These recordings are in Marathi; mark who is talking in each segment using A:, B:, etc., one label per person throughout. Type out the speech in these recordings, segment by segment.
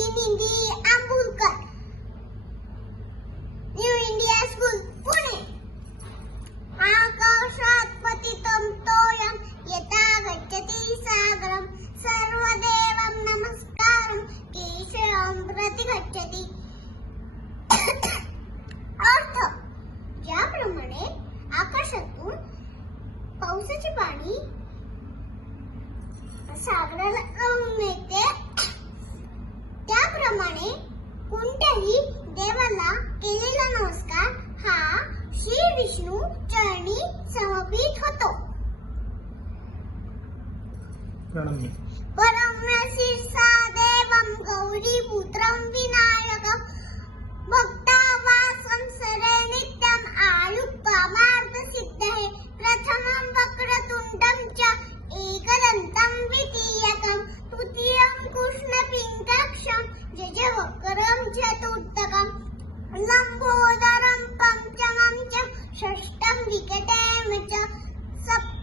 A: Ambulkar new India school Pune आकाशात प्रति गच्छति अर्थ ज्याप्रमाणे आकाशातून पावसाचे पाणी सागराला त्याप्रमाणे कोणत्याही देवाला केलेला नमस्कार हा श्री विष्णू चरणी समर्पित होतो.
B: प्रणम्य.
A: लम्बोदरं पञ्चमं च षष्ठं विकटेम च सप्तमं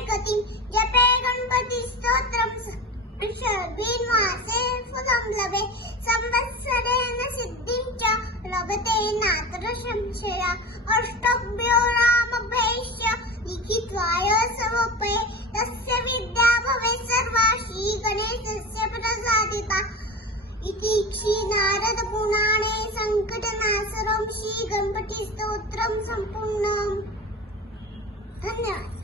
A: गतिम जपे गणपती स्तोत्रम सर्वीन् मासे फुलम लभे. संवत्सरेण सिद्धिं च लभते नात्र संशया अष्टभ्यो रामभ्यश्च लिखित्वाय समर्पये तस्य विद्या भवे सर्वा श्रीगणेशस्य प्रसादिता. इति श्री नारद पुराणे संकटनाशरं श्री गणपती स्तोत्रम सम्पूर्णम्. धन्यवाद.